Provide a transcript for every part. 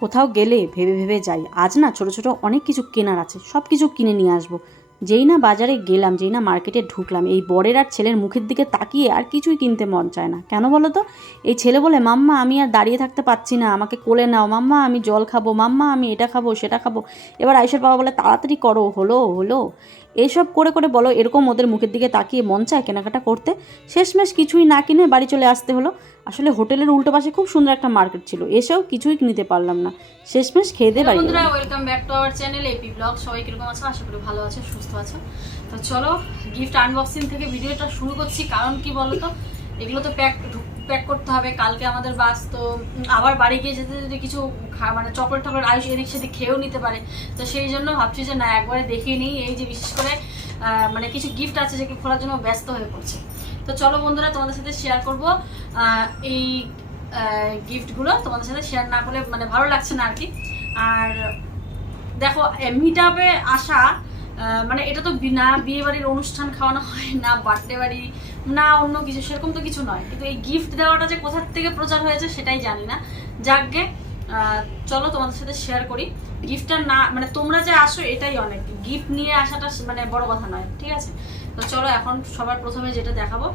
কোথাও গেলে ভেবে ভেবে যাই আজ না ছোট ছোট অনেক কিছু কেনার আছে, সব কিছু কিনে নিয়ে আসবো। যেই না বাজারে গেলাম, যেই না মার্কেটে ঢুকলাম, এই বরের আর ছেলের মুখের দিকে তাকিয়ে আর কিছুই কিনতে মন চায় না। কেন বলো তো? এই ছেলে বলে, মাম্মা আমি আর দাঁড়িয়ে থাকতে পারছি না, আমাকে কোলে নাও, মাম্মা আমি জল খাবো, মাম্মা আমি এটা খাবো সেটা খাবো। এবার আয়ুষের বাবা বলে, তাড়াতাড়ি করো, হলো হলো। এইসব করে করে বলো, এরকম ওদের মুখের দিকে তাকিয়ে মন চায় কেনাকাটা করতে। শেষমেশ কিছুই না কিনে বাড়ি চলে আসতে হলো। আসলে হোটেলের উল্টো পাশে খুব সুন্দর একটা মার্কেট ছিল, এসেও কিছুই নিতে পারলাম না। শেষমেশ খেয়ে দিয়ে বাড়ি গেলাম। বন্ধুরা, welcome back to our channel AP Blog. সবাই কিরকম আছো? আশা করি ভালো আছো, সুস্থ আছো। তো চলো গিফট আনবক্সিং থেকে ভিডিওটা শুরু করছি। কারণ কি বলো তো, এগুলো তো প্যাক করতে হবে, কালকে আমাদের বাস। তো আবার বাড়ি গিয়ে যেতে যদি কিছু মানে চকলেট টকলেট আয়ুষ এদিক সেদিক খেয়েও নিতে পারে। তো সেই জন্য ভাবছি যে না, একবারে দেখিয়ে নিই। এই যে বিশেষ করে মানে কিছু গিফট আছে যেগুলো খোলার জন্য ব্যস্ত হয়ে পড়ছে। তো চলো বন্ধুরা, তোমাদের সাথে শেয়ার করবো এই গিফটগুলো। তোমাদের সাথে শেয়ার না করলে মানে ভালো লাগছে না আর কি। আর দেখো, মিটআপে আসা মানে এটা তো না বিয়ে বাড়ির অনুষ্ঠান খাওয়ানো হয়, না বার্থডে বাড়ি, না অন্য কিছু, সেরকম তো কিছু নয়। কিন্তু এই গিফট দেওয়াটা যে কোথার থেকে প্রচার হয়েছে সেটাই জানি না। যাকগে, চলো তোমাদের সাথে শেয়ার করি। গিফটটা না মানে তোমরা যে আসো এটাই অনেক, গিফট নিয়ে আসাটা মানে বড় কথা নয়, ঠিক আছে? তো চলো এখন সবার প্রথমে যেটা দেখাবো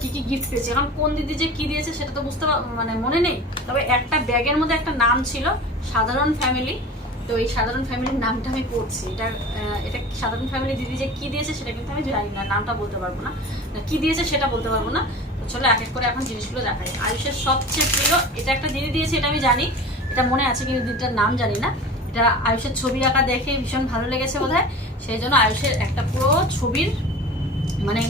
কি কি গিফট পেয়েছি। এখন কোন দিদি যে কি দিয়েছে সেটা তো বুঝতে মানে মনে নেই, তবে একটা ব্যাগের মধ্যে একটা নাম ছিল, সাধারণ ফ্যামিলি। তো এই সাধারণ ফ্যামিলির নামটা আমি পড়ছি। এটা সাধারণ ফ্যামিলি দিদি যে কি দিয়েছে সেটা কিন্তু আমি জানি না, নামটা বলতে পারবো না, কি দিয়েছে সেটা বলতে পারবো না। তো চলো এক এক করে এখন জিনিসগুলো দেখাই। আয়ুষের সবচেয়ে প্রিয় এটা একটা দিদি দিয়েছে, এটা আমি জানি, এটা মনে আছে, কিন্তু দিদিটার নাম জানি না। এটা আয়ুষের ছবি আঁকা দেখে ভীষণ ভালো লেগেছে বোধহয়, সেই জন্য আয়ুষের একটা পুরো ছবির মানে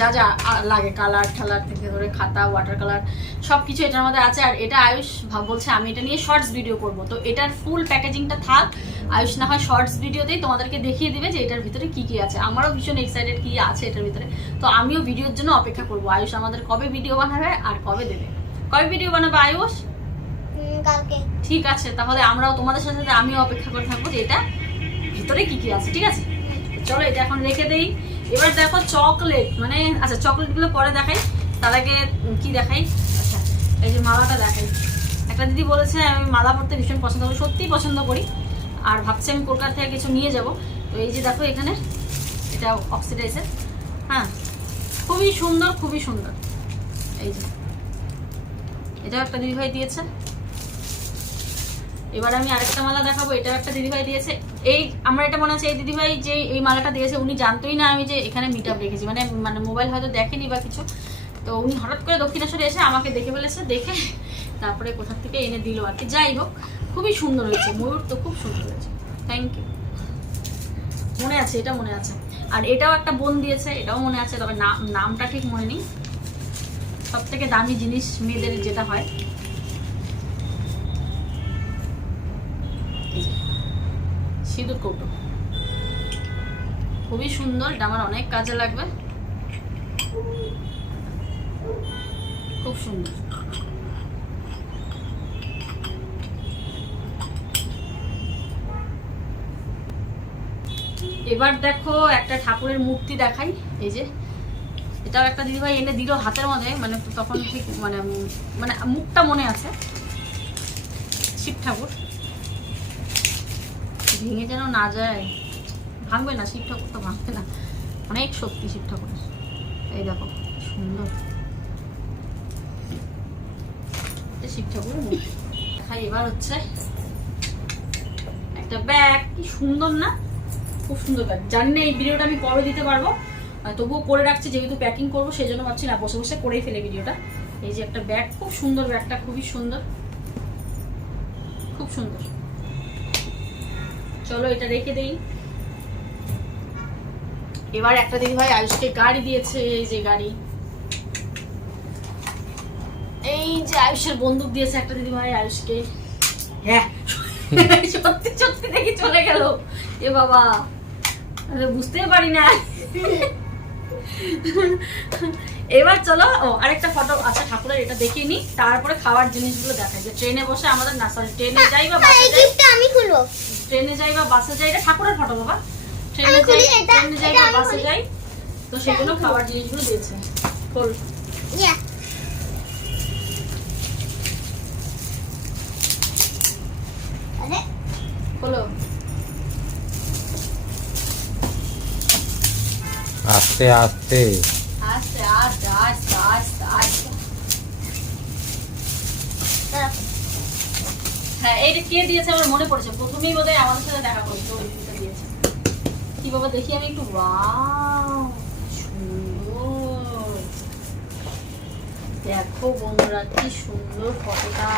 যা যা লাগে, কালার ঠালার থেকে ধরে খাতা, ওয়াটার কালার, সব কিছু এটার মধ্যে আছে। আর এটা আয়ুষ বলছে আমি এটা নিয়ে শর্টস ভিডিও করব। তো এটার ফুল প্যাকেজিংটা থাক, আয়ুষ না হয় শর্টস ভিডিওতেই তোমাদেরকে দেখিয়ে দিবে যে এটার ভিতরে কি কি আছে। আমারও ভীষণ এক্সাইটেড কি আছে এটার ভিতরে। তো আমিও ভিডিওর জন্য অপেক্ষা করবো, আয়ুষ আমাদের কবে ভিডিও বানাবে আর কবে দেবে। কবে ভিডিও বানাবে আয়ুষ? কালকে। ঠিক আছে, তাহলে আমরাও তোমাদের সাথে আমিও অপেক্ষা করে থাকবো যে এটা ভিতরে কি কি আছে, ঠিক আছে? চলো এটা এখন রেখে দেই। এবার দেখো চকলেট, মানে আচ্ছা চকলেটগুলো পরে দেখাই, তার আগে কি দেখাই, আচ্ছা এই যে মালাটা দেখাই। একটা দিদি বলেছে আমি মালা পরতে ভীষণ পছন্দ করি, সত্যিই পছন্দ করি, আর ভাবছি আমি কলকাতা থেকে কিছু নিয়ে যাব। তো এই যে দেখো এখানে এটা অক্সিডাইজের, হ্যাঁ খুবই সুন্দর, খুবই সুন্দর। এই যে এটাও একটা দিদিভাই দিয়েছে। এবার আমি আরেকটা মালা দেখাবো, এটাও একটা দিদিভাই দিয়েছে। এই আমার এটা মনে আছে এই দিদিভাই যে এই মালাটা দিয়েছে উনি জানতোই না আমি যে এখানে মিটআপ রেখেছি, মানে মানে মোবাইল হয়তো দেখেনি বা কিছু। তো উনি হঠাৎ করে দক্ষিণেশ্বরে এসে আমাকে দেখে ফেলেছে, দেখে তারপরে কোথা থেকে এনে দিল আর কি। যাই হোক, খুবই সুন্দর হয়েছে, ময়ূর তো খুব সুন্দর হয়েছে, থ্যাংক ইউ। মনে আছে, এটা মনে আছে। আর এটাও একটা বোন দিয়েছে, এটাও মনে আছে, তবে নামটা ঠিক মনে নেই। সব থেকে দামি জিনিস মেয়েদের যেটা হয়, সিঁদুর কৌটো, খুবই সুন্দর, এটা আমার অনেক কাজে লাগবে, খুব সুন্দর। এবার দেখো একটা ঠাকুরের মূর্তি দেখাই। এই যে এটাও একটা দিদিভাই এনে দিল হাতের মধ্যে, মানে তখন ঠিক মানে মানে মুখটা মনে আছে, শিব ঠাকুর, ভেঙে যেন না যায়, ভাঙবে না, শিব ঠাকুর তো ভাঙবে না, অনেক শক্তি শিব ঠাকুরের। এই দেখো সুন্দর শিব ঠাকুরের মূর্তি দেখাই। এবার হচ্ছে একটা ব্যাগ, কি সুন্দর না, খুব সুন্দর ব্যাগ। জানি না এই ভিডিওটা আমি কবে দিতে পারবো, তবুও করে রাখছি, যেহেতু প্যাকিং করবো সেই জন্য ভাবছি না বসে বসে করেই ফেলে ভিডিওটা। এই যে একটা ব্যাগ, খুব সুন্দর ব্যাগটা, খুবই সুন্দর, খুব সুন্দর। চলো এটা রেখে দেই। এবার একটা দিদিভাই আয়ুষকে গাড়ি দিয়েছে, এই যে গাড়ি, এই যে আয়ুষের বন্দুক দিয়েছে একটা দিদিভাই আয়ুষকে। হ্যাঁ সত্যি সত্যি দেখি চলে গেল, এ বাবা বুঝতেই পারি না। এবার চলো আরেকটা ফটো আছে ঠাকুরের, এটা দেখিয়ে নি, তারপরে খাওয়ার জিনিসগুলো দেখাই। যে ট্রেনে বসে আমাদের, না সরি ট্রেনে যাই বা বাসে যাই, আমি খুলবো, ট্রেনে যাই বা বাসে যাই, এটা ঠাকুরের ফটো বাবা, ট্রেনে যাই বা বাসে যাই, তো সেগুলো খাওয়ার জিনিসগুলো দিয়েছে। খোল। আরে খোলো। আস্তে আস্তে আস্তে আস্তে আস্তে আস্তে আস্তে। দাঁড়া। হ্যাঁ, এইটা কে দিয়েছে আমার মনে পড়েছে, প্রথমেই বোধহয় আমাদের সাথে দেখা করেছিল, ওই দিনটা দিয়েছে। কি বাবা দেখি আমি একটু, ওয়াও সুন্দর, দেখো বন্ধুরা কি সুন্দর ফটোটা।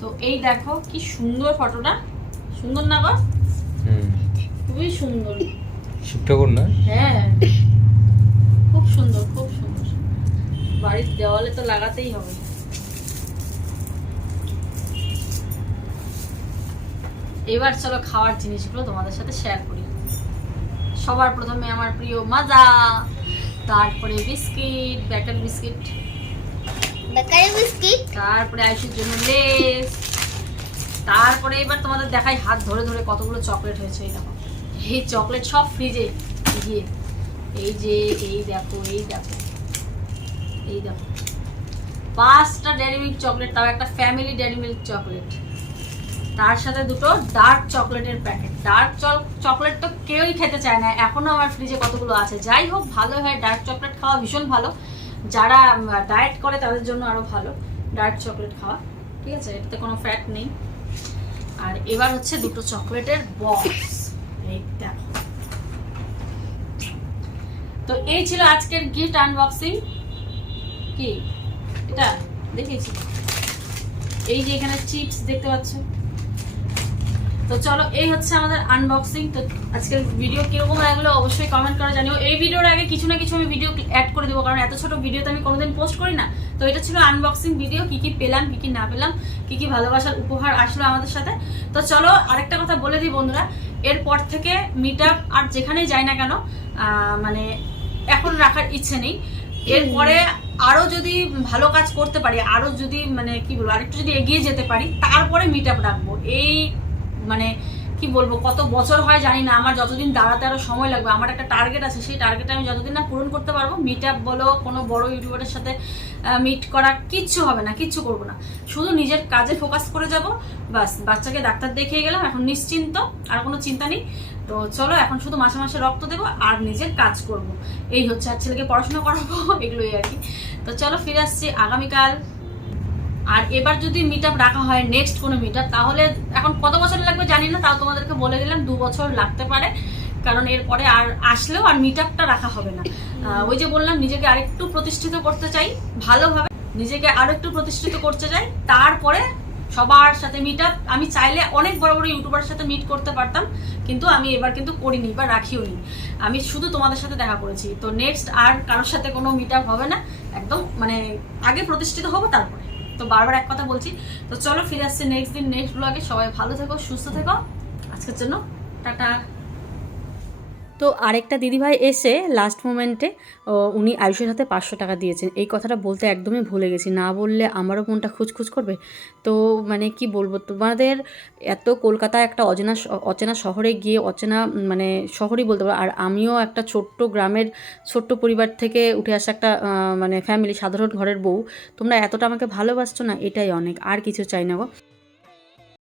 তো এই দেখো কি সুন্দর ফটোটা, সুন্দর না গো? খুবই সুন্দর। শিব ঠাকুর না? হ্যাঁ খুব সুন্দর, খুব সুন্দর। বাড়ির দেওয়ালে তো লাগাতেই হবে। এবার চলো খাওয়ার জিনিসগুলো তোমাদের সাথে শেয়ার করি। সবার প্রথমে আমার প্রিয় মাজা, তারপরে biscuit, bakery biscuit, bakery biscuit, তারপরে আয়ুষের জন্য লেস, তারপরে এবার তোমাদের দেখাই হাত ধরে ধরে কতগুলো চকলেট হয়েছে। এই দেখো, এই চকলেট সব ফ্রিজে গিয়ে, এই যে এই দেখো, এই দেখো, এই দেখো 5টা ডেয়ারি মিল্ক চকলেট, তাও একটা ফ্যামিলি ডেয়ারি মিল্ক চকলেট, তার সাথে দুটো ডার্ক চকলেটের প্যাকেট। ডার্ক চকলেট তো কেউই খেতে চায় না, এখনো আমার ফ্রিজে কতগুলো আছে। যাই হোক, ভালো হয়, ডার্ক চকলেট খাওয়া ভীষণ ভালো, যারা ডায়েট করে তাদের জন্য আরো ভালো ডার্ক চকলেট খাওয়া, ঠিক আছে, এটাতে কোনো ফ্যাট নেই। আর এবার হচ্ছে দুটো চকলেটের বক্স, এই দেখো। তো এই ছিল আজকের গিফট আনবক্সিং। কি এটা দেখিয়েছি, এই যে এখানে চিপস দেখতে পাচ্ছ। তো চলো, এই হচ্ছে আমাদের আনবক্সিং। তো আজকের ভিডিও কিরকম লাগলো অবশ্যই কমেন্ট করে জানিও। এই ভিডিওর আগে কিছু না কিছু আমি ভিডিও অ্যাড করে দেবো, কারণ এত ছোট ভিডিও তো আমি কোনোদিন পোস্ট করি না। তো এটা ছিল আনবক্সিং ভিডিও, কি কি পেলাম, কি কি না পেলাম, কি কি ভালোবাসার উপহার আসলো আমাদের সাথে। তো চলো আরেকটা কথা বলে দিই বন্ধুরা, এরপর থেকে মিটআপ আর যেখানেই যাই না কেন, মানে এখন রাখার ইচ্ছে নেই। এরপরে আরো যদি ভালো কাজ করতে পারি, আরো যদি মানে কি বলবো, আরেকটু যদি এগিয়ে যেতে পারি, তারপরে মিটআপ রাখবো। এই মানে কি বলবো, কত বছর হয় জানি না, আমার যতদিন দাঁড়াতে আরো সময় লাগবে। আমার একটা টার্গেট আছে, সেই টার্গেট আমি যতদিন না পূরণ করতে পারবো, মিটআপ বলো, কোনো বড় ইউটিউবারের সাথে মিট করা কিচ্ছু হবে না, কিচ্ছু করবো না, শুধু নিজের কাজে ফোকাস করে যাব। বাস, বাচ্চাকে ডাক্তার দেখিয়ে গেলাম, এখন নিশ্চিন্ত, আর কোনো চিন্তা নেই। তো চলো, এখন শুধু মাসে মাসে রক্ত দেবো আর নিজের কাজ করব, এই হচ্ছে। আর ছেলেকে পড়াশোনা করাবো, এগুলোই আর কি। তো চলো, ফিরে আসছি আগামীকাল। আর এবার যদি মিটআপ রাখা হয়, নেক্সট কোনো মিটআপ, তাহলে এখন কত বছর লাগবে জানি না, তাও তোমাদেরকে বলে দিলাম 2 বছর লাগতে পারে, কারণ এরপরে আর আসলেও আর মিটআপটা রাখা হবে না। ওই যে বললাম, নিজেকে আরেকটু প্রতিষ্ঠিত করতে চাই, ভালোভাবে নিজেকে আরো একটু প্রতিষ্ঠিত করতে চাই, তারপরে সবার সাথে মিটআপ। আমি চাইলে অনেক বড় বড় ইউটিউবার সাথে মিট করতে পারতাম, কিন্তু আমি এবার কিন্তু করিনি বা রাখিও নি, আমি শুধু তোমাদের সাথে দেখা করেছি। তো নেক্সট আর কারোর সাথে কোনো মিটআপ হবে না, একদম মানে আগে প্রতিষ্ঠিত হবো তারপরে। তো বারবার এক কথা বলছি। তো চলো, ফিরে আসছে নেক্সট দিন নেক্সট ব্লগে। সবাই ভালো থেকো, সুস্থ থেকো, আজকের জন্য টাটা। তো আরেকটা দিদিভাই এসে লাস্ট মোমেন্টে উনি আয়ুষের হাতে 500 টাকা দিয়েছেন, এই কথাটা বলতে একদমই ভুলে গেছি, না বললে আমারও মনটা খুঁজখুঁজ করবে। তো মানে কি বলবো, তোমাদের এত কলকাতায় একটা অচেনা শহরে গিয়ে, অচেনা মানে শহরই বলতে পারো, আর আমিও একটা ছোট্ট গ্রামের ছোট্ট পরিবার থেকে উঠে আসা একটা মানে ফ্যামিলি, সাধারণ ঘরের বউ, তোমরা এতটা আমাকে ভালোবাসছো না, এটাই অনেক, আর কিছু চাই না গো।